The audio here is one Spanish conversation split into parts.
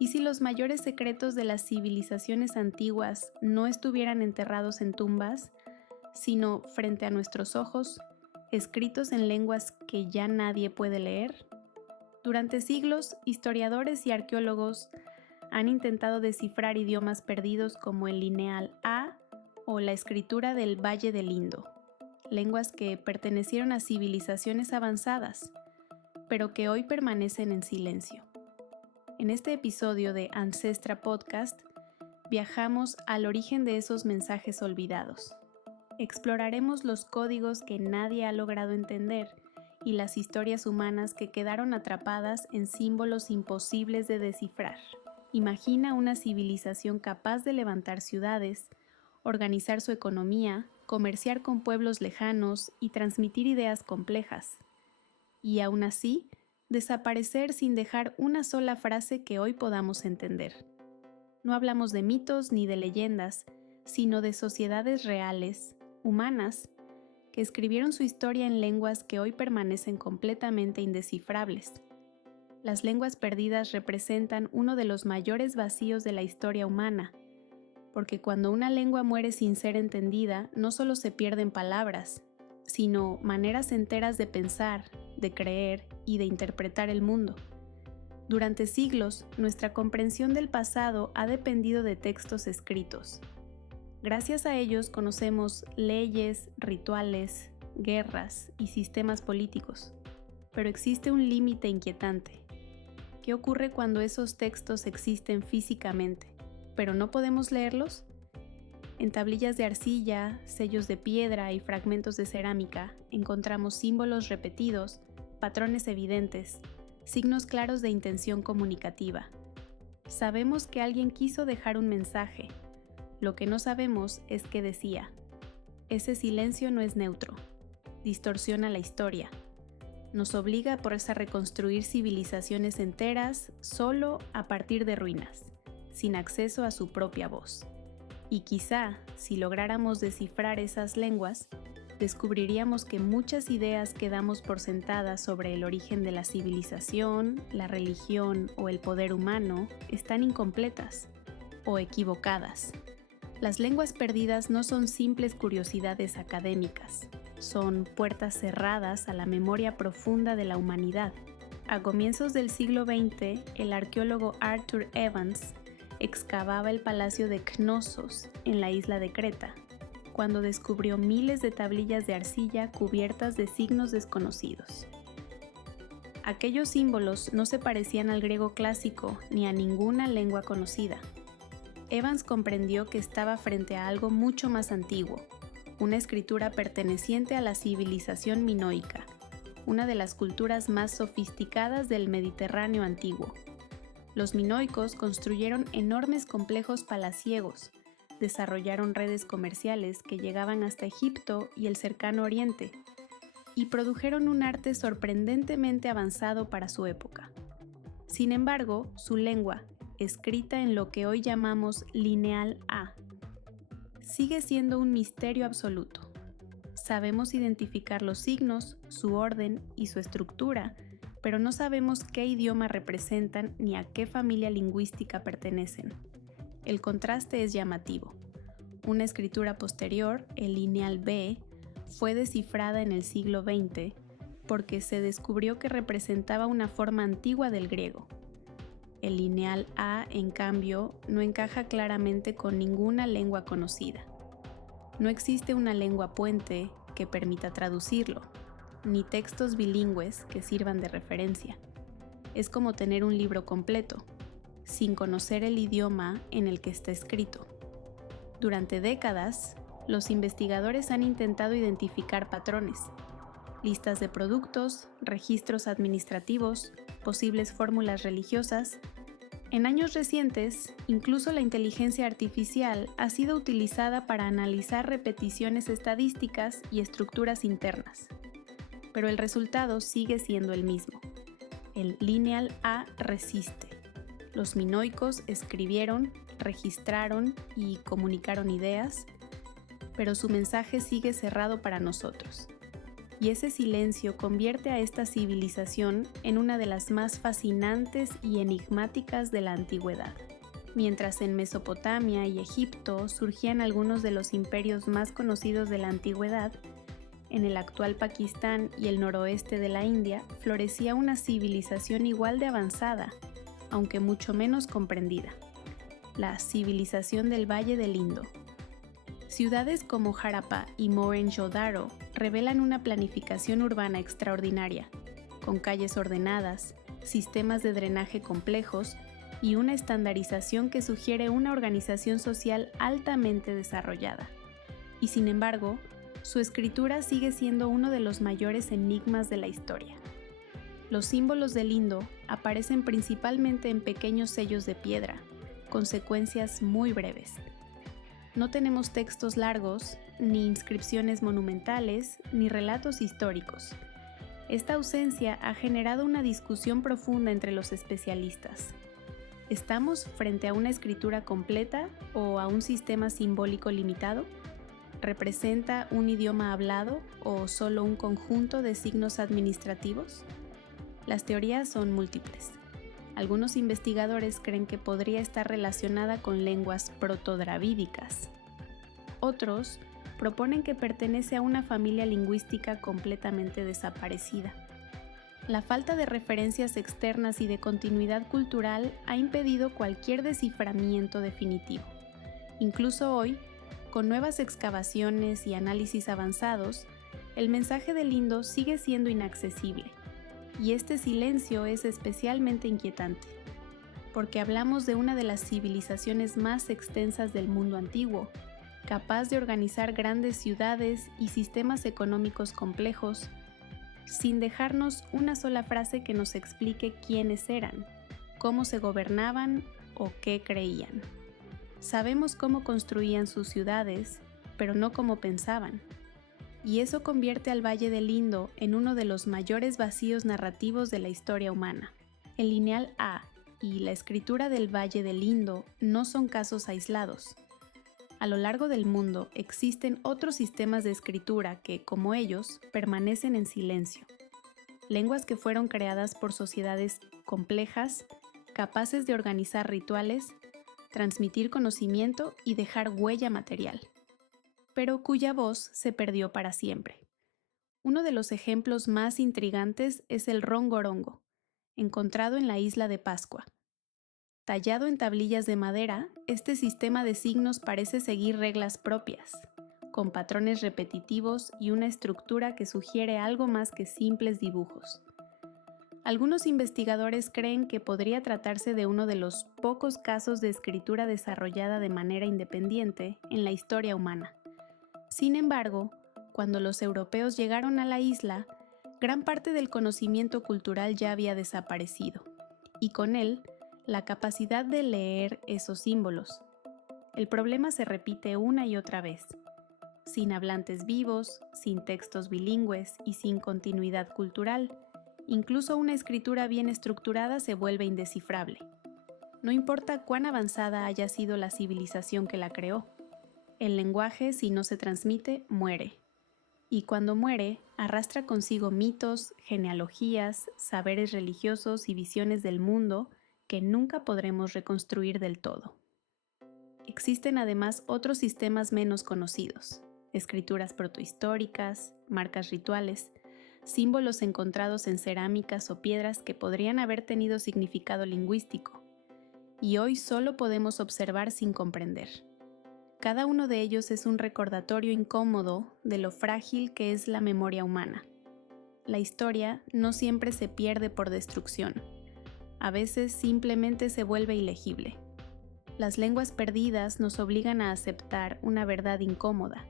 ¿Y si los mayores secretos de las civilizaciones antiguas no estuvieran enterrados en tumbas, sino frente a nuestros ojos, escritos en lenguas que ya nadie puede leer? Durante siglos, historiadores y arqueólogos han intentado descifrar idiomas perdidos como el lineal A o la escritura del Valle del Indo, lenguas que pertenecieron a civilizaciones avanzadas, pero que hoy permanecen en silencio. En este episodio de Ancestra Podcast, viajamos al origen de esos mensajes olvidados. Exploraremos los códigos que nadie ha logrado entender y las historias humanas que quedaron atrapadas en símbolos imposibles de descifrar. Imagina una civilización capaz de levantar ciudades, organizar su economía, comerciar con pueblos lejanos y transmitir ideas complejas. Y aún así, desaparecer sin dejar una sola frase que hoy podamos entender. No hablamos de mitos ni de leyendas, sino de sociedades reales, humanas, que escribieron su historia en lenguas que hoy permanecen completamente indescifrables. Las lenguas perdidas representan uno de los mayores vacíos de la historia humana, porque cuando una lengua muere sin ser entendida, no solo se pierden palabras, sino maneras enteras de pensar, de creer y de interpretar el mundo. Durante siglos, nuestra comprensión del pasado ha dependido de textos escritos. Gracias a ellos conocemos leyes, rituales, guerras y sistemas políticos. Pero existe un límite inquietante. ¿Qué ocurre cuando esos textos existen físicamente, pero no podemos leerlos? En tablillas de arcilla, sellos de piedra y fragmentos de cerámica encontramos símbolos repetidos, patrones evidentes, signos claros de intención comunicativa. Sabemos que alguien quiso dejar un mensaje. Lo que no sabemos es qué decía. Ese silencio no es neutro. Distorsiona la historia. Nos obliga por eso a reconstruir civilizaciones enteras solo a partir de ruinas, sin acceso a su propia voz. Y quizá, si lográramos descifrar esas lenguas, descubriríamos que muchas ideas que damos por sentadas sobre el origen de la civilización, la religión o el poder humano están incompletas o equivocadas. Las lenguas perdidas no son simples curiosidades académicas, son puertas cerradas a la memoria profunda de la humanidad. A comienzos del siglo XX, el arqueólogo Arthur Evans excavaba el palacio de Cnosos en la isla de Creta, cuando descubrió miles de tablillas de arcilla cubiertas de signos desconocidos. Aquellos símbolos no se parecían al griego clásico ni a ninguna lengua conocida. Evans comprendió que estaba frente a algo mucho más antiguo, una escritura perteneciente a la civilización minoica, una de las culturas más sofisticadas del Mediterráneo antiguo. Los minoicos construyeron enormes complejos palaciegos, desarrollaron redes comerciales que llegaban hasta Egipto y el cercano Oriente, y produjeron un arte sorprendentemente avanzado para su época. Sin embargo, su lengua, escrita en lo que hoy llamamos lineal A, sigue siendo un misterio absoluto. Sabemos identificar los signos, su orden y su estructura, pero no sabemos qué idioma representan ni a qué familia lingüística pertenecen. El contraste es llamativo. Una escritura posterior, el lineal B, fue descifrada en el siglo XX porque se descubrió que representaba una forma antigua del griego. El lineal A, en cambio, no encaja claramente con ninguna lengua conocida. No existe una lengua puente que permita traducirlo, ni textos bilingües que sirvan de referencia. Es como tener un libro completo, sin conocer el idioma en el que está escrito. Durante décadas, los investigadores han intentado identificar patrones, listas de productos, registros administrativos, posibles fórmulas religiosas. En años recientes, incluso la inteligencia artificial ha sido utilizada para analizar repeticiones estadísticas y estructuras internas. Pero el resultado sigue siendo el mismo. El lineal A resiste. Los minoicos escribieron, registraron y comunicaron ideas, pero su mensaje sigue cerrado para nosotros. y ese silencio convierte a esta civilización en una de las más fascinantes y enigmáticas de la antigüedad. Mientras en Mesopotamia y Egipto surgían algunos de los imperios más conocidos de la antigüedad, en el actual Pakistán y el noroeste de la India florecía una civilización igual de avanzada, aunque mucho menos comprendida: la civilización del Valle del Indo. Ciudades como Harappa y Mohenjo-Daro revelan una planificación urbana extraordinaria, con calles ordenadas, sistemas de drenaje complejos y una estandarización que sugiere una organización social altamente desarrollada. Y sin embargo, su escritura sigue siendo uno de los mayores enigmas de la historia. Los símbolos del Indo aparecen principalmente en pequeños sellos de piedra, con secuencias muy breves. No tenemos textos largos, ni inscripciones monumentales, ni relatos históricos. Esta ausencia ha generado una discusión profunda entre los especialistas. ¿Estamos frente a una escritura completa o a un sistema simbólico limitado? ¿Representa un idioma hablado o solo un conjunto de signos administrativos? Las teorías son múltiples. Algunos investigadores creen que podría estar relacionada con lenguas protodravídicas. Otros proponen que pertenece a una familia lingüística completamente desaparecida. La falta de referencias externas y de continuidad cultural ha impedido cualquier desciframiento definitivo. Incluso hoy, con nuevas excavaciones y análisis avanzados, el mensaje del Indo sigue siendo inaccesible. Y este silencio es especialmente inquietante, porque hablamos de una de las civilizaciones más extensas del mundo antiguo, capaz de organizar grandes ciudades y sistemas económicos complejos, sin dejarnos una sola frase que nos explique quiénes eran, cómo se gobernaban o qué creían. Sabemos cómo construían sus ciudades, pero no cómo pensaban. Y eso convierte al Valle del Indo en uno de los mayores vacíos narrativos de la historia humana. El lineal A y la escritura del Valle del Indo no son casos aislados. A lo largo del mundo existen otros sistemas de escritura que, como ellos, permanecen en silencio. Lenguas que fueron creadas por sociedades complejas, capaces de organizar rituales, transmitir conocimiento y dejar huella material, pero cuya voz se perdió para siempre. Uno de los ejemplos más intrigantes es el rongorongo, encontrado en la isla de Pascua. Tallado en tablillas de madera, este sistema de signos parece seguir reglas propias, con patrones repetitivos y una estructura que sugiere algo más que simples dibujos. Algunos investigadores creen que podría tratarse de uno de los pocos casos de escritura desarrollada de manera independiente en la historia humana. Sin embargo, cuando los europeos llegaron a la isla, gran parte del conocimiento cultural ya había desaparecido, y con él, la capacidad de leer esos símbolos. El problema se repite una y otra vez. Sin hablantes vivos, sin textos bilingües y sin continuidad cultural, incluso una escritura bien estructurada se vuelve indescifrable. No importa cuán avanzada haya sido la civilización que la creó. El lenguaje, si no se transmite, muere. Y cuando muere, arrastra consigo mitos, genealogías, saberes religiosos y visiones del mundo que nunca podremos reconstruir del todo. Existen además otros sistemas menos conocidos: escrituras protohistóricas, marcas rituales, símbolos encontrados en cerámicas o piedras que podrían haber tenido significado lingüístico, y hoy solo podemos observar sin comprender. Cada uno de ellos es un recordatorio incómodo de lo frágil que es la memoria humana. La historia no siempre se pierde por destrucción. A veces simplemente se vuelve ilegible. Las lenguas perdidas nos obligan a aceptar una verdad incómoda.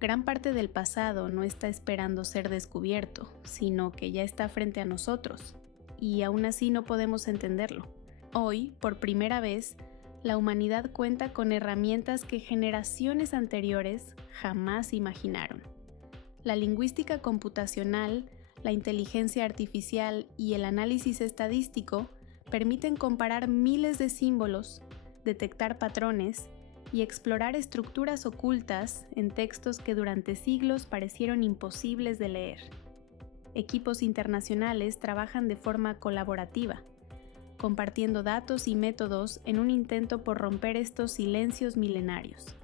Gran parte del pasado no está esperando ser descubierto, sino que ya está frente a nosotros, y aún así no podemos entenderlo. Hoy, por primera vez, la humanidad cuenta con herramientas que generaciones anteriores jamás imaginaron. La lingüística computacional, la inteligencia artificial y el análisis estadístico permiten comparar miles de símbolos, detectar patrones y explorar estructuras ocultas en textos que durante siglos parecieron imposibles de leer. Equipos internacionales trabajan de forma colaborativa, compartiendo datos y métodos en un intento por romper estos silencios milenarios.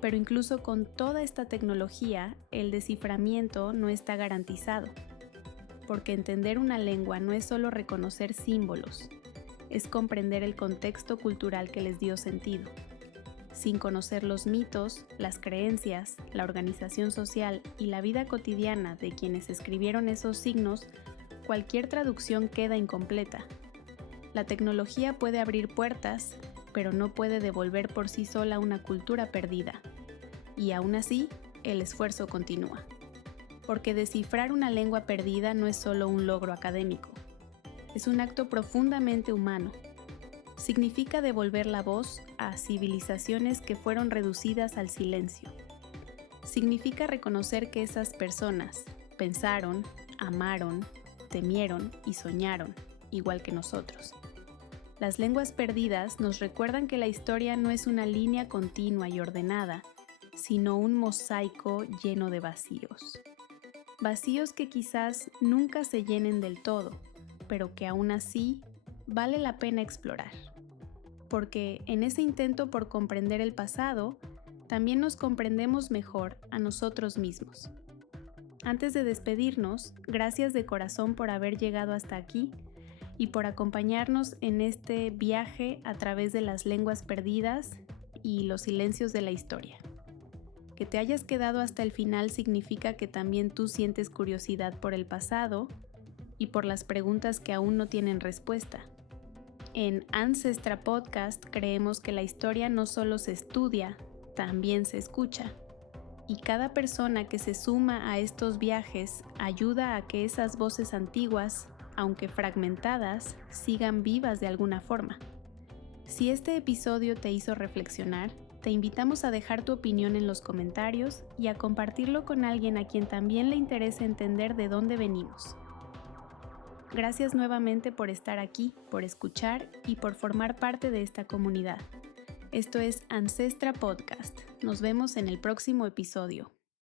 Pero incluso con toda esta tecnología, el desciframiento no está garantizado, porque entender una lengua no es solo reconocer símbolos, es comprender el contexto cultural que les dio sentido. Sin conocer los mitos, las creencias, la organización social y la vida cotidiana de quienes escribieron esos signos, cualquier traducción queda incompleta. La tecnología puede abrir puertas, pero no puede devolver por sí sola una cultura perdida. Y aún así, el esfuerzo continúa. Porque descifrar una lengua perdida no es solo un logro académico. Es un acto profundamente humano. Significa devolver la voz a civilizaciones que fueron reducidas al silencio. Significa reconocer que esas personas pensaron, amaron, temieron y soñaron, igual que nosotros. Las lenguas perdidas nos recuerdan que la historia no es una línea continua y ordenada, sino un mosaico lleno de vacíos. Vacíos que quizás nunca se llenen del todo, pero que aún así vale la pena explorar. Porque en ese intento por comprender el pasado, también nos comprendemos mejor a nosotros mismos. Antes de despedirnos, gracias de corazón por haber llegado hasta aquí y por acompañarnos en este viaje a través de las lenguas perdidas y los silencios de la historia. Que te hayas quedado hasta el final significa que también tú sientes curiosidad por el pasado y por las preguntas que aún no tienen respuesta. En Ancestra Podcast creemos que la historia no solo se estudia, también se escucha. Y cada persona que se suma a estos viajes ayuda a que esas voces antiguas, aunque fragmentadas, sigan vivas de alguna forma. Si este episodio te hizo reflexionar, te invitamos a dejar tu opinión en los comentarios y a compartirlo con alguien a quien también le interese entender de dónde venimos. Gracias nuevamente por estar aquí, por escuchar y por formar parte de esta comunidad. Esto es Ancestra Podcast. Nos vemos en el próximo episodio.